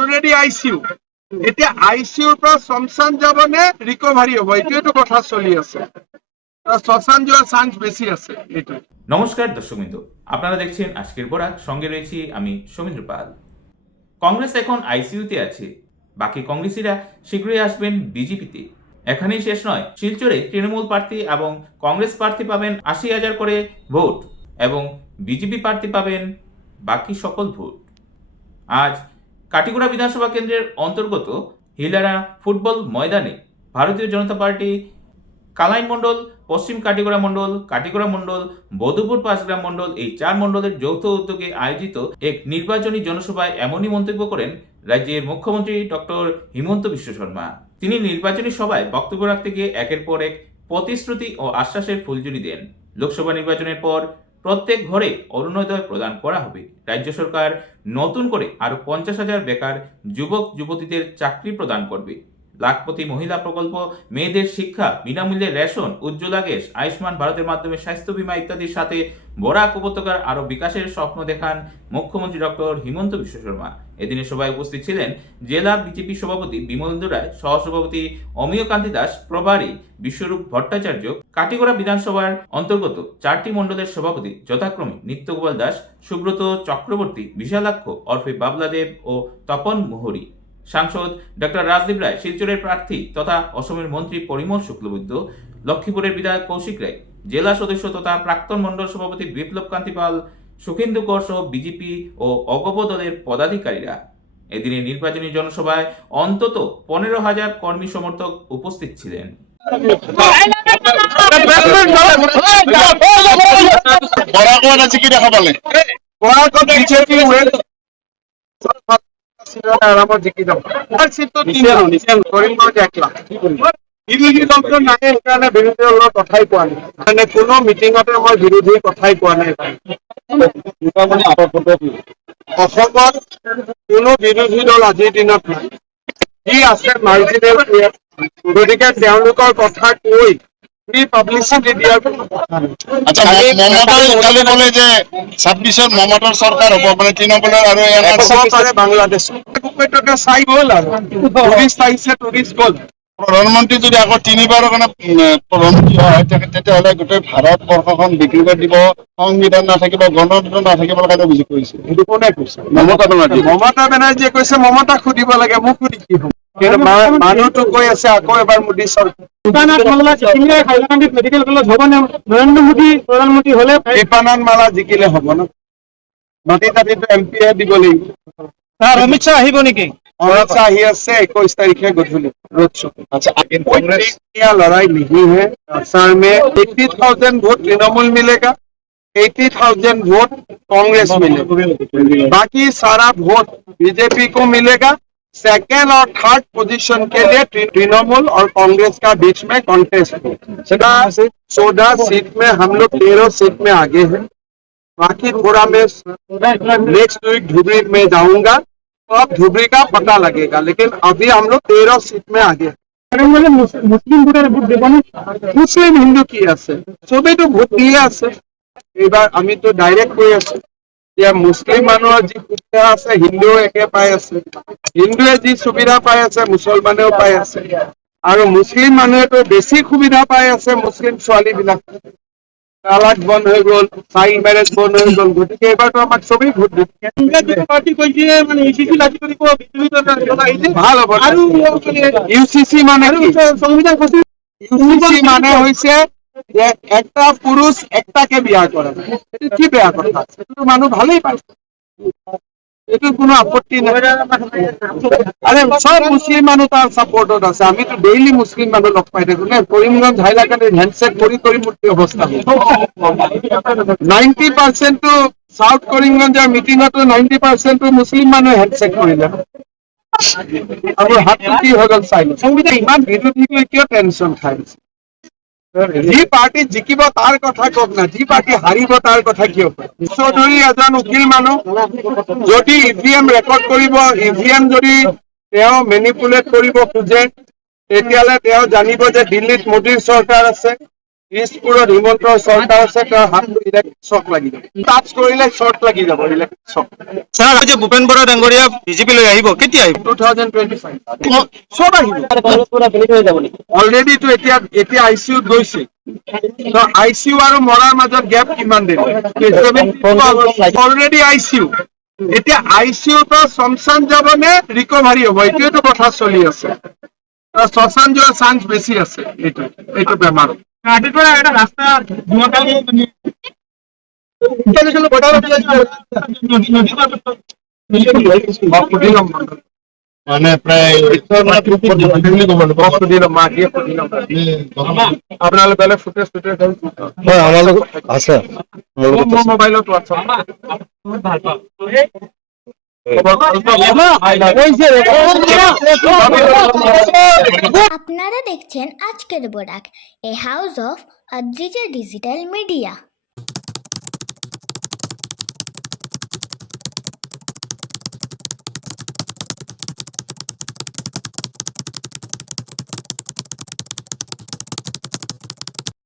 Already ICU এতিয়া আইসিইউৰ পৰা শ্মশান যাবনে ৰিকভাৰী হ'ব এইটোৱেতো কথা চলি আছে শ্মশান যাওয়ার চান্স বেশি আছে এইটো নমস্কার দর্শকবৃন্দ, আপনারা দেখছেন আজকের বরাক, সঙ্গে রয়েছি আমি সৌমেন্দ্র পাল। কংগ্রেস এখন আইসিইউতে আছে, বাকি কংগ্রেসীরা শীঘ্রই আসবেন বিজেপিতে। এখানেই শেষ নয়, শিলচরে তৃণমূল প্রার্থী এবং কংগ্রেস প্রার্থী পাবেন ৮০,০০০ করে ভোট এবং বিজেপি প্রার্থী পাবেন বাকি সকল ভোট। আজ কাটিগড়া বিধানসভা কেন্দ্রের অন্তর্গত হিলারা ফুটবল ময়দানে ভারতীয় জনতা পার্টি কালাইন মণ্ডল, পশ্চিম কাটিগড়া মণ্ডল, কাটিগড়া মণ্ডল, বধুপুর পাঁচগ্রাম মণ্ডল, এই ৪ মণ্ডলের যৌথ উদ্যোগে আয়োজিত এক নির্বাচনী জনসভায় এমনই মন্তব্য করেন রাজ্যের মুখ্যমন্ত্রী ডক্টর হিমন্ত বিশ্ব শর্মা। তিনি নির্বাচনী সভায় বক্তব্য রাখতে গিয়ে একের পর এক প্রতিশ্রুতি ও আশ্বাসের ফুলঝুরি দেন। লোকসভা নির্বাচনের পর প্রত্যেক ঘরে অরুণোদয় প্রদান করা হবে। রাজ্য সরকার নতুন করে আরো ৫০,০০০ বেকার যুবক যুবতীদের চাকরি প্রদান করবে। লাখপতি মহিলা প্রকল্প, মেয়েদের শিক্ষা, বিনামূল্যে রেশন, উজ্জ্বলা গ্যাস, আয়ুষ্মান ভারতের মাধ্যমে স্বাস্থ্য বীমা ইত্যাদির সাথে বরাক উপত্যকার আরো বিকাশের স্বপ্ন দেখান মুখ্যমন্ত্রী ডক্টর হিমন্ত বিশ্ব শর্মা। এদিনে সভায় উপস্থিত ছিলেন জেলা বিজেপি সভাপতি বিমলেন্দু রায়, সহসভাপতি অমিয় কান্তি দাস, প্রভারী বিশ্বরূপ ভট্টাচার্য, কাটিগড়া বিধানসভার অন্তর্গত ৪টি মণ্ডলের সভাপতি যথাক্রমে নিত্যগোপাল দাস, সুব্রত চক্রবর্তী, বিশালাক্ষ ওরফে বাবলা দেব ও তপন মোহরি, সাংসদ ডক্টর রাজদীপ রায়, শিলচরের প্রার্থী তথা অসমের মন্ত্রী পরিমল শুক্লবৈদ্য, লক্ষ্মীপুরের বিধায়ক কৌশিক রায়, জেলা সদস্য তথা প্রাক্তন মণ্ডল সভাপতি বিপ্লব কান্তি পাল, সুখেন্দু কর সহ বিজেপি ও অগপ দলের পদাধিকারীরা। এদিনে নির্বাচনী জনসভায় অন্তত ১৫,০০০ কর্মী সমর্থক উপস্থিত ছিলেন। বিৰোধী দলটো নাই, সেইকাৰণে বিৰোধী দলৰ কথাই কোৱা নাই, মানে কোনো মিটিঙতে মই বিৰোধী কথাই কোৱা নাই। অসমত কোনো বিৰোধী দল আজিৰ দিনত নাই, যি আছে মাৰ্জিনেল। গতিকে তেওঁলোকৰ কথা কৈ পাব্লিচিটি দিয়াৰ মমতাৰ চৰকাৰ হ'ব মানে তৃণমূলৰ আৰু বাংলাদেশ চাই গ'ল আৰু টুৰিষ্ট আহিছে, টুৰিষ্ট গ'ল। প্ৰধানমন্ত্ৰী যদি আকৌ ৩বাৰৰ কাৰণে প্ৰধানমন্ত্ৰী হয় তেতিয়াহ'লে গোটেই ভাৰতবৰ্ষখন বিক্ৰী কৰি দিব, সংবিধান নাথাকিব, গণতন্ত্ৰ নাথাকিব কাৰণে অভিযোগ কৰিছে। সেইটো কোনে কৈছে? মমতা বেনাৰ্জীয়ে কৈছে। মমতাক সুধিব লাগে, মোক সুধি কি হ'ব? মানুহটো কৈ আছে আকৌ এবাৰ মোদী চৰকাৰ। মেডিকেল কলেজ হ'ব নে? নৰেন্দ্ৰ মোদী প্ৰধানমন্ত্ৰী হ'লে কৃপানন্দ মালা জিকিলে হ'ব ন? মাটি তাটিটো MP দিব লাগিব। অমিত শ্বাহ আহিব নেকি? अमित शाह ही से 21 तारीख है गधुली रोड शो। अच्छा, कांग्रेस लड़ाई नहीं है। असर में 80,000 वोट तृणमूल मिलेगा, 80,000 वोट कांग्रेस मिलेगा, बाकी सारा वोट बीजेपी को मिलेगा। सेकेंड और थर्ड पोजीशन के लिए तृणमूल और कांग्रेस का बीच में कॉन्टेस्ट है। 14 सीट में हम लोग 13 सीट में आगे हैं। बाकी थोड़ा मैं नेक्स्ट वीक धुबरी में जाऊंगा, अब धुबरी का पता लगेगा, लेकिन अभी हम लोग 13 सीट में आगे। मुस्लिम हिंदू की আছে, সবেই তো ভোট দিয়ে আছে। এইবাৰ আমি তো ডাইৰেক্ট কৈ আছো যে মুছলিম মানুহৰ যি সুবিধা আছে হিন্দুও একে পাই আছে, হিন্দুৱে যি সুবিধা পাই আছে মুছলমানেও পাই আছে, আৰু মুছলিম মানুহেতো বেছি সুবিধা পাই আছে। মুছলিম ছোৱালীবিলাক তালাক বন্ধ হৈ গ'ল, চাইল্ড মেৰেজ বন্ধ হৈ গ'ল, গতিকে এইবাৰতো আমাক চবেই ভোট দিব। ভাল হ'ব। আৰু UCC মানে UCC মানে হৈছে যে একটা পুৰুষ একটাকে বিয়া কৰা, এইটো কি বেয়া কথা? এইটো মানুহ ভালেই পাইছে, এইটো কোনো আপত্তি নাই। আরে সব মুছলিম মানুহ তাৰ ছাপোৰ্টত আছে। আমিতো ডেইলি মুছলিম মানুহ লগ পাই থাকো নে? কৰিমগঞ্জ হাইলাকান্দিত হেণ্ডশেক কৰি মোৰ অৱস্থা 90% তো সাউথ কৰিমগঞ্জৰ মিটিঙতো 90% মুছলিম মানুহে হেণ্ডশেক কৰিলে। আৰু হাতটো কি হৈ গ'ল চাই সংবিধান ইমান বিৰোধী লৈ কিয় টেনশ্যন খাই আছে? যি পাৰ্টি জিকিব তাৰ কথা কওক না, যি পাৰ্টি হাৰিব তাৰ কথা কিয় কয়? চৌধুৰী এজন উকিল মানুহ, যদি EVM ৰেকৰ্ড কৰিব, EVM যদি তেওঁ মেনিপুলেট কৰিব খোজে, তেতিয়াহ'লে তেওঁ জানিব যে দিল্লীত মোদীৰ চৰকাৰ আছে, দিছপুৰত হিমন্ত চৰকাৰ আছে, তাৰ হাতটো ইলেক্ট্ৰিক শ্বক লাগি যাব, টাচ কৰিলে শ্বৰ্ট লাগি যাব ইলেক্ট্ৰিক শ্বক। স্যাৰ যে ভূপেন বৰা ডাঙৰীয়া বিজেপি লৈ আহিব কেতিয়া আহিব? 2025 চব আহিব অলৰেডি। তো এতিয়া ICUত গৈছে, ICU আৰু মৰাৰ মাজত গেপ কিমান দিন? Already ICU। এতিয়া ICU তো শ্মশান যাব নে ৰিকভাৰী হ'ব, এইটোৱেতো কথা চলি আছে। শ্মশান যোৱাৰ চান্স বেছি আছে এইটো বেমাৰ। মানে প্ৰায় আপোনালোকে বেলেগ ফুটেজ হয় আমাৰ লগত আছে। মোবাইলত আপনাৰা দেখছেন আজকেৰ Barak, a house of digital media.